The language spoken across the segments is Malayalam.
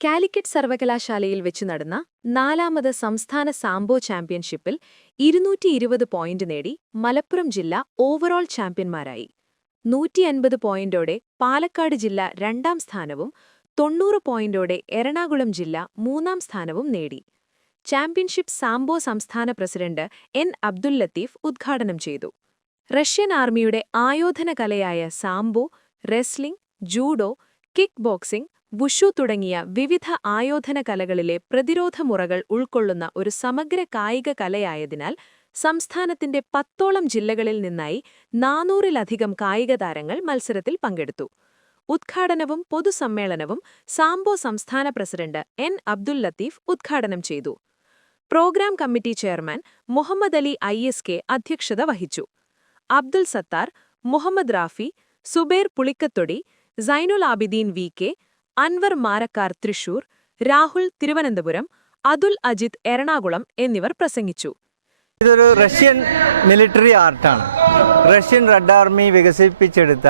കാലിക്കറ്റ് സർവകലാശാലയിൽ വെച്ച് നടന്ന നാലാമത് സംസ്ഥാന സാംബോ ചാമ്പ്യൻഷിപ്പിൽ ഇരുന്നൂറ്റി ഇരുപത് പോയിന്റ് നേടി മലപ്പുറം ജില്ല ഓവറോൾ ചാമ്പ്യന്മാരായി. നൂറ്റിയൻപത് പോയിന്റോടെ പാലക്കാട് ജില്ല രണ്ടാം സ്ഥാനവും തൊണ്ണൂറ് പോയിന്റോടെ എറണാകുളം ജില്ല മൂന്നാം സ്ഥാനവും നേടി. ചാമ്പ്യൻഷിപ്പ് സാംബോ സംസ്ഥാന പ്രസിഡന്റ് എൻ അബ്ദുൽ ലത്തീഫ് ഉദ്ഘാടനം ചെയ്തു. റഷ്യൻ ആർമിയുടെ ആയോധന കലയായ sambo wrestling judo kick boxing wushu തുടങ്ങിയ വിവിധ ആയോധന കലകളിലെ പ്രതിരോധമുറകൾ ഉൾക്കൊള്ളുന്ന ഒരു സമഗ്ര കായിക കലയായതിനാൽ സംസ്ഥാനത്തിന്റെ പത്തോളം ജില്ലകളിൽ നിന്നായി നാനൂറിലധികം കായിക താരങ്ങൾ മത്സരത്തിൽ പങ്കെടുത്തു. ഉദ്ഘാടനവും പൊതുസമ്മേളനവും സാംബോ സംസ്ഥാന പ്രസിഡന്റ് എൻ അബ്ദുൽ ലത്തീഫ് ഉദ്ഘാടനം ചെയ്തു. Program committee chairman Muhammad Ali I S K അധ്യക്ഷത വഹിച്ചു. അബ്ദുൽ സത്താർ മുഹമ്മദ് റാഫി സുബേർ പുളിക്കത്തൊടി സൈനുൽ ആബിദീൻ വി കെ അൻവർ മാരക്കാർ തൃശൂർ രാഹുൽ തിരുവനന്തപുരം അതുൽ അജിത് എറണാകുളം എന്നിവർ പ്രസംഗിച്ചു. ഇതൊരു റഷ്യൻ മിലിറ്ററി ആർട്ടാണ് റഷ്യൻ റെഡ് ആർമി വികസിപ്പിച്ചെടുത്ത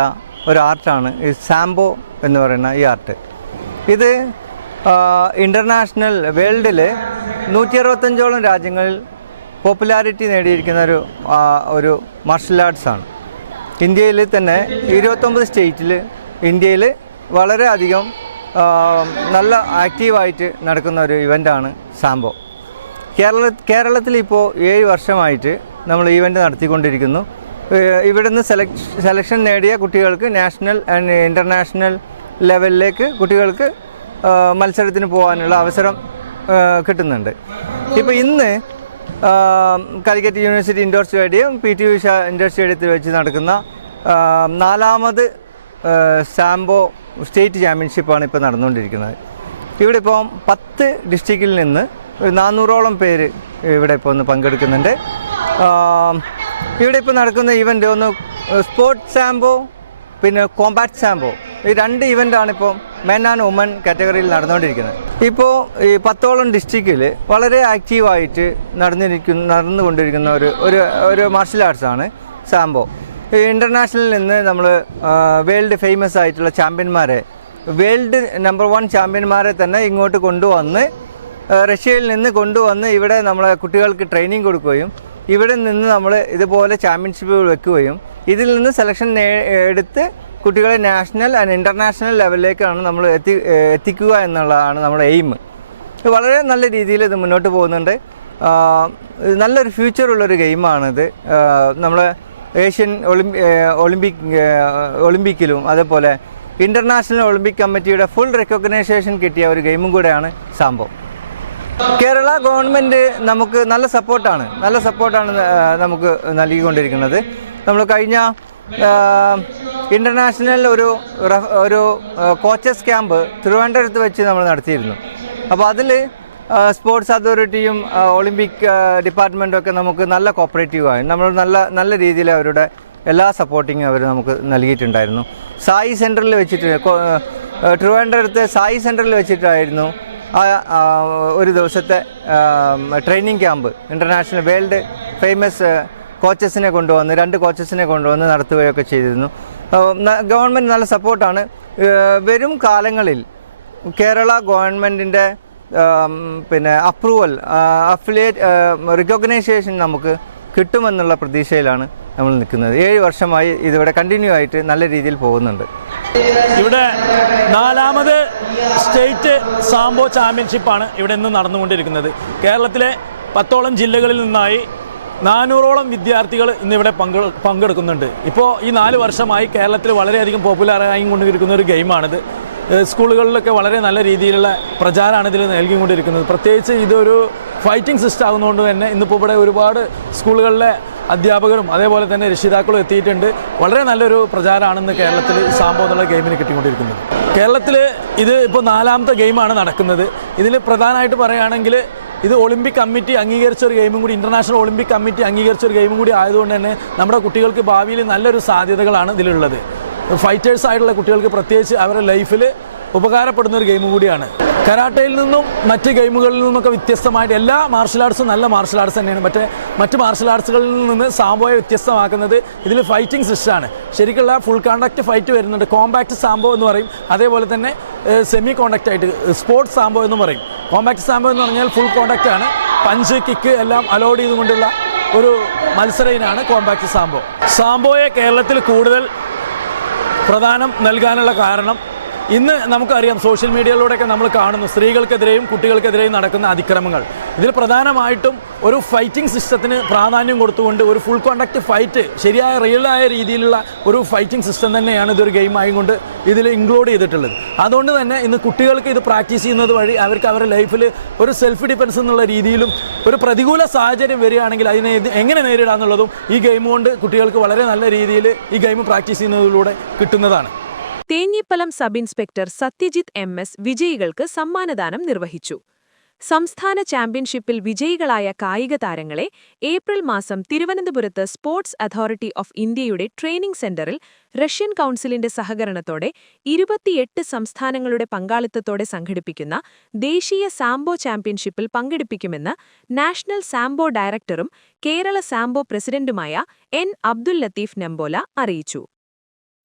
ഒരു ആർട്ടാണ് ഈ സാംബോ എന്ന് പറയുന്ന ഈ ആർട്ട് ഇത് ഇന്റർനാഷണൽ വേൾഡിൽ നൂറ്റി അറുപത്തഞ്ചോളം രാജ്യങ്ങളിൽ പോപ്പുലാരിറ്റി നേടിയിരിക്കുന്ന ഒരു ഒരു മാർഷൽ ആർട്സ് ആണ്. ഇന്ത്യയിൽ തന്നെ ഇരുപത്തൊമ്പത് സ്റ്റേറ്റിൽ ഇന്ത്യയിൽ വളരെയധികം നല്ല ആക്റ്റീവായിട്ട് നടക്കുന്ന ഒരു ഇവന്റാണ് സാംബോ. കേരള കേരളത്തിൽ ഇപ്പോൾ ഏഴ് വർഷമായിട്ട് നമ്മൾ ഈവന്റ് നടത്തിക്കൊണ്ടിരിക്കുന്നു. ഇവിടെ ഇവിടുന്ന് സെലക്ട് സെലക്ഷൻ നേടിയ കുട്ടികൾക്ക് നാഷണൽ ആൻഡ് ഇന്റർനാഷണൽ ലെവലിലേക്ക് കുട്ടികൾക്ക് മത്സരത്തിന് പോകാനുള്ള അവസരം കിട്ടുന്നുണ്ട്. ഇപ്പോൾ ഇന്ന് Calicut university indoor stadium P T Usha indoor സ്റ്റേഡിയത്തിൽ വെച്ച് നടക്കുന്ന നാലാമത് സാംബോ സ്റ്റേറ്റ് ചാമ്പ്യൻഷിപ്പാണ് ഇപ്പോൾ നടന്നുകൊണ്ടിരിക്കുന്നത്. ഇവിടെ ഇപ്പം പത്ത് ഡിസ്ട്രിക്റ്റിൽ നിന്ന് ഒരു നാനൂറോളം പേര് ഇവിടെ ഇപ്പോൾ ഒന്ന് പങ്കെടുക്കുന്നുണ്ട്. ഇവിടെ ഇപ്പോൾ നടക്കുന്ന ഇവന്റ് ഒന്ന് സ്പോർട്സ് സാംബോ പിന്നെ കോമ്പാക്ട് സാംബോ ഈ രണ്ട് ഇവന്റാണ് ഇപ്പോൾ മെൻ ആൻഡ് വുമൻ കാറ്റഗറിയിൽ നടന്നുകൊണ്ടിരിക്കുന്നത്. ഇപ്പോൾ ഈ പത്തോളം ഡിസ്ട്രിക്റ്റിൽ വളരെ ആക്റ്റീവായിട്ട് നടന്നിരിക്കുന്ന നടന്നുകൊണ്ടിരിക്കുന്ന ഒരു ഒരു ഒരു മാർഷൽ ആർട്സാണ് സാംബോ. ഇന്റർനാഷണലിൽ നിന്ന് നമ്മൾ വേൾഡ് ഫേമസ് ആയിട്ടുള്ള ചാമ്പ്യന്മാരെ വേൾഡ് നമ്പർ വൺ ചാമ്പ്യന്മാരെ തന്നെ ഇങ്ങോട്ട് കൊണ്ടുവന്ന് റഷ്യയിൽ നിന്ന് കൊണ്ടുവന്ന് ഇവിടെ നമ്മളെ കുട്ടികൾക്ക് ട്രെയിനിങ് കൊടുക്കുകയും ഇവിടെ നിന്ന് നമ്മൾ ഇതുപോലെ ചാമ്പ്യൻഷിപ്പുകൾ വെക്കുകയും ഇതിൽ നിന്ന് സെലക്ഷൻ എടുത്ത് കുട്ടികളെ നാഷണൽ ആൻഡ് ഇന്റർനാഷണൽ ലെവലിലേക്കാണ് നമ്മൾ എത്തി എത്തിക്കുക എന്നുള്ളതാണ് നമ്മുടെ എയിം വളരെ നല്ല രീതിയിൽ ഇത് മുന്നോട്ട് പോകുന്നുണ്ട്. നല്ലൊരു ഫ്യൂച്ചറുള്ളൊരു ഗെയിമാണിത് നമ്മൾ ഏഷ്യൻ ഒളിമ്പി ഒളിമ്പിക് ഒളിമ്പിക്കിലും അതേപോലെ ഇന്റർനാഷണൽ ഒളിമ്പിക് കമ്മിറ്റിയുടെ ഫുൾ റെക്കഗ്നൈസേഷൻ കിട്ടിയ ഒരു ഗെയിമും കൂടെയാണ് സാംബോ. കേരള ഗവൺമെന്റ് നമുക്ക് നല്ല സപ്പോർട്ടാണ്. നല്ല സപ്പോർട്ടാണ് നമുക്ക് നൽകിക്കൊണ്ടിരിക്കുന്നത്. നമ്മൾ കഴിഞ്ഞ ഇന്റർനാഷണൽ ഒരു ഒരു കോച്ചസ് ക്യാമ്പ് തിരുവനന്തപുരത്ത് വെച്ച് നമ്മൾ നടത്തിയിരുന്നു. അപ്പോൾ അതിൽ സ്പോർട്സ് അതോറിറ്റിയും ഒളിമ്പിക് ഡിപ്പാർട്ട്മെന്റും ഒക്കെ നമുക്ക് നല്ല കോപ്പറേറ്റീവായി നമ്മൾ നല്ല നല്ല രീതിയിൽ അവരുടെ എല്ലാ സപ്പോർട്ടിങ്ങും അവർ നമുക്ക് നൽകിയിട്ടുണ്ടായിരുന്നു. സായി സെന്ററിൽ വെച്ചിട്ട് ട്രിവാൻഡ്രത്തെ സായി സെന്ററിൽ വെച്ചിട്ടായിരുന്നു ഒരു ദിവസത്തെ training camp international world famous കോച്ചസിനെ കൊണ്ടുവന്ന് രണ്ട് കോച്ചസിനെ കൊണ്ടുവന്ന് നടത്തുകയൊക്കെ ചെയ്തിരുന്നു. ഗവൺമെന്റ് നല്ല സപ്പോർട്ടാണ് വരും കാലങ്ങളിൽ കേരള ഗവൺമെന്റിന്റെ പിന്നെ അപ്രൂവൽ അഫിലിയേറ്റ് റിക്കഗ്നൈസേഷൻ നമുക്ക് കിട്ടുമെന്നുള്ള പ്രതീക്ഷയിലാണ് നമ്മൾ നിൽക്കുന്നത്. ഏഴ് വർഷമായി ഇതിവിടെ കണ്ടിന്യൂ ആയിട്ട് നല്ല രീതിയിൽ പോകുന്നുണ്ട്. ഇവിടെ നാലാമത് സ്റ്റേറ്റ് സാംബോ ചാമ്പ്യൻഷിപ്പാണ് ഇവിടെ ഇന്ന് നടന്നുകൊണ്ടിരിക്കുന്നത്. കേരളത്തിലെ പത്തോളം ജില്ലകളിൽ നിന്നായി നാനൂറോളം വിദ്യാർത്ഥികൾ ഇന്നിവിടെ പങ്കെ പങ്കെടുക്കുന്നുണ്ട്. ഇപ്പോൾ ഈ നാല് വർഷമായി കേരളത്തിൽ വളരെയധികം പോപ്പുലറായി കൊണ്ടിരിക്കുന്ന ഒരു ഗെയിമാണിത് സ്കൂളുകളിലൊക്കെ വളരെ നല്ല രീതിയിലുള്ള പ്രചാരമാണ് ഇതിൽ നൽകിക്കൊണ്ടിരിക്കുന്നത്. പ്രത്യേകിച്ച് ഇതൊരു ഫൈറ്റിംഗ് സിസ്റ്റം ആകുന്നതുകൊണ്ട് തന്നെ ഇന്നിപ്പോൾ ഇവിടെ ഒരുപാട് സ്കൂളുകളിലെ അധ്യാപകരും അതേപോലെ തന്നെ രക്ഷിതാക്കളും എത്തിയിട്ടുണ്ട്. വളരെ നല്ലൊരു പ്രചാരമാണെന്ന് കേരളത്തിൽ സംഭവം എന്നുള്ള ഗെയിമിന് കിട്ടിക്കൊണ്ടിരിക്കുന്നത്. കേരളത്തിൽ ഇത് ഇപ്പോൾ നാലാമത്തെ ഗെയിമാണ് നടക്കുന്നത്. ഇതിൽ പ്രധാനമായിട്ട് പറയുകയാണെങ്കിൽ ഇത് ഒളിമ്പിക് കമ്മിറ്റി അംഗീകരിച്ച ഒരു ഗെയിമും കൂടി ഇന്റർനാഷണൽ ഒളിമ്പിക് കമ്മിറ്റി അംഗീകരിച്ച ഒരു ഗെയിമും കൂടി ആയതുകൊണ്ട് തന്നെ നമ്മുടെ കുട്ടികൾക്ക് ഭാവിയിൽ നല്ലൊരു സാധ്യതകളാണ് ഇതിലുള്ളത്. ഫൈറ്റേഴ്സ് ആയിട്ടുള്ള കുട്ടികൾക്ക് പ്രത്യേകിച്ച് അവരുടെ ലൈഫിൽ ഉപകാരപ്പെടുന്ന ഒരു ഗെയിം കൂടിയാണ്. കരാട്ടയിൽ നിന്നും മറ്റ് ഗെയിമുകളിൽ നിന്നൊക്കെ വ്യത്യസ്തമായിട്ട് എല്ലാ മാർഷൽ ആർട്സും നല്ല മാർഷൽ ആർട്സ് തന്നെയാണ്. മറ്റേ മറ്റ് മാർഷൽ ആർട്സുകളിൽ നിന്ന് സാംബോയെ വ്യത്യസ്തമാക്കുന്നത് ഇതിൽ ഫൈറ്റിംഗ് സിസ്റ്റമാണ് ശരിക്കുള്ള ഫുൾ കോണ്ടാക്ട് ഫൈറ്റ് വരുന്നുണ്ട്. കോമ്പാക്ട് സാംബോ എന്ന് പറയും. അതേപോലെ തന്നെ സെമി കോണ്ടാക്ട് ആയിട്ട് സ്പോർട്സ് സാംബോ എന്ന് പറയും. കോമ്പാക്ട് സാംബോ എന്ന് പറഞ്ഞാൽ ഫുൾ കോണ്ടാക്റ്റ് ആണ്. പഞ്ച് കിക്ക് എല്ലാം അലോഡ് ചെയ്തുകൊണ്ടുള്ള ഒരു മത്സര ഇനാണ് കോമ്പാക്ട് സാംബോ സാംബോയെ കേരളത്തിൽ കൂടുതൽ പ്രധാനം നൽകാനുള്ള കാരണം ഇന്ന് നമുക്കറിയാം സോഷ്യൽ മീഡിയയിലൂടെയൊക്കെ നമ്മൾ കാണുന്നു സ്ത്രീകൾക്കെതിരെയും കുട്ടികൾക്കെതിരെയും നടക്കുന്ന അതിക്രമങ്ങൾ. ഇതിൽ പ്രധാനമായിട്ടും ഒരു ഫൈറ്റിംഗ് സിസ്റ്റത്തിന് പ്രാധാന്യം കൊടുത്തുകൊണ്ട് ഒരു ഫുൾ കോണ്ടാക്ട് ഫൈറ്റ് ശരിയായ റിയലായ രീതിയിലുള്ള ഒരു ഫൈറ്റിംഗ് സിസ്റ്റം തന്നെയാണ് ഇതൊരു ഗെയിമായി കൊണ്ട് ഇതിൽ ഇൻക്ലൂഡ് ചെയ്തിട്ടുള്ളത്. അതുകൊണ്ട് തന്നെ ഇന്ന് കുട്ടികൾക്ക് ഇത് പ്രാക്ടീസ് ചെയ്യുന്നത് വഴി അവർക്ക് അവരുടെ ലൈഫിൽ ഒരു സെൽഫ് ഡിഫൻസ് എന്നുള്ള രീതിയിലും ഒരു പ്രതികൂല സാഹചര്യം വരികയാണെങ്കിൽ അതിനെ എങ്ങനെ നേരിടാന്നുള്ളതും ഈ ഗെയിം കൊണ്ട് കുട്ടികൾക്ക് വളരെ നല്ല രീതിയിൽ ഈ ഗെയിം പ്രാക്ടീസ് ചെയ്യുന്നതിലൂടെ കിട്ടുന്നതാണ്. Thenhipalam sub inspector Sathyajith M. S. വിജയികൾക്ക് സമ്മാനദാനം നിർവഹിച്ചു. സംസ്ഥാന ചാമ്പ്യൻഷിപ്പിൽ വിജയികളായ കായിക താരങ്ങളെ ഏപ്രിൽ മാസം തിരുവനന്തപുരത്ത് സ്പോർട്സ് അതോറിറ്റി ഓഫ് ഇന്ത്യയുടെ ട്രെയിനിംഗ് സെന്ററിൽ റഷ്യൻ കൗൺസിലിന്റെ സഹകരണത്തോടെ ഇരുപത്തിയെട്ട് സംസ്ഥാനങ്ങളുടെ പങ്കാളിത്തത്തോടെ സംഘടിപ്പിക്കുന്ന ദേശീയ സാംബോ ചാമ്പ്യൻഷിപ്പിൽ പങ്കെടുപ്പിക്കുമെന്ന് നാഷണൽ സാംബോ ഡയറക്ടറും കേരള സാംബോ പ്രസിഡന്റുമായ എൻ. അബ്ദുൽ ലത്തീഫ് നമ്പോല അറിയിച്ചു.